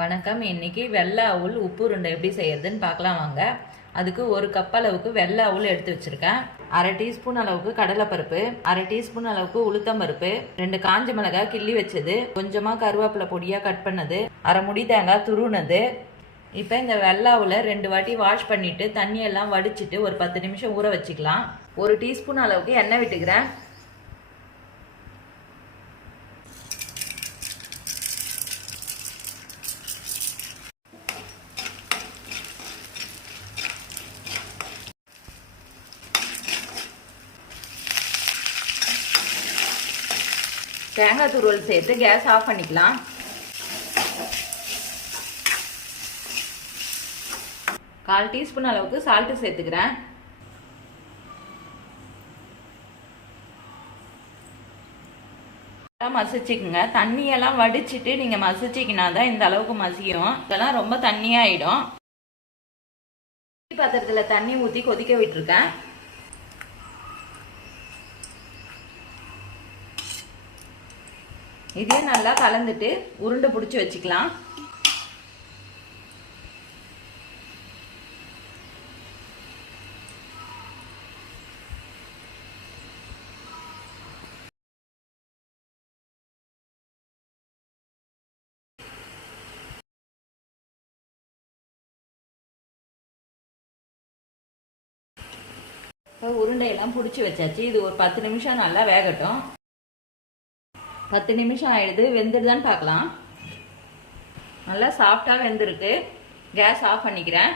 வணக்கம். இன்னைக்கு வெள்ளை அவுல் உப்பு உருண்டை எப்படி செய்யறதுன்னு பார்க்கலாம் வாங்க. அதுக்கு ஒரு கப் அளவுக்கு வெள்ளை அவுல் எடுத்து வச்சிருக்கேன். அரை டீஸ்பூன் அளவுக்கு கடலைப்பருப்பு, அரை டீஸ்பூன் அளவுக்கு உளுத்தம் பருப்பு, 2 காஞ்ச மிளகாய் கிள்ளி வச்சது, கொஞ்சமா கருவேப்பிலை பொடியா கட் பண்ணது, அரை முடி தேங்காய் துருவுனது. இப்போ இந்த வெள்ளை அவுலை 2 வாட்டி வாஷ் பண்ணிட்டு தண்ணியெல்லாம் வடிச்சிட்டு ஒரு 10 நிமிஷம் ஊற வச்சுக்கலாம். ஒரு டீஸ்பூன் அளவுக்கு எண்ணெய் விட்டுக்கிறேன். தேங்காய் துருவல் சேர்த்து கேஸ் ஆஃப் பண்ணிக்கலாம். கால் டீஸ்பூன் அளவுக்கு சால்ட் சேர்த்துக்கிறேன். மசிச்சுக்குங்க. தண்ணியெல்லாம் வடிச்சிட்டு நீங்க மசிச்சிக்கினாதான் இந்த அளவுக்கு மசியும். இதெல்லாம் ரொம்ப தண்ணியாயிடும். பாத்திரத்துல தண்ணி ஊற்றி கொதிக்க விட்டுருக்கேன். இதே நல்லா கலந்துட்டு உருண்டை பிடிச்சி வச்சுக்கலாம். இப்போ உருண்டையெல்லாம் பிடிச்சி வச்சாச்சு. இது ஒரு 10 நிமிஷம் நல்லா வேகட்டும். 10 நிமிஷம் ஆயிடுது. வெந்துடுதான்னு பார்க்கலாம். நல்லா சாஃப்டாக வெந்திருக்கு. கேஸ் ஆஃப் பண்ணிக்கிறேன்.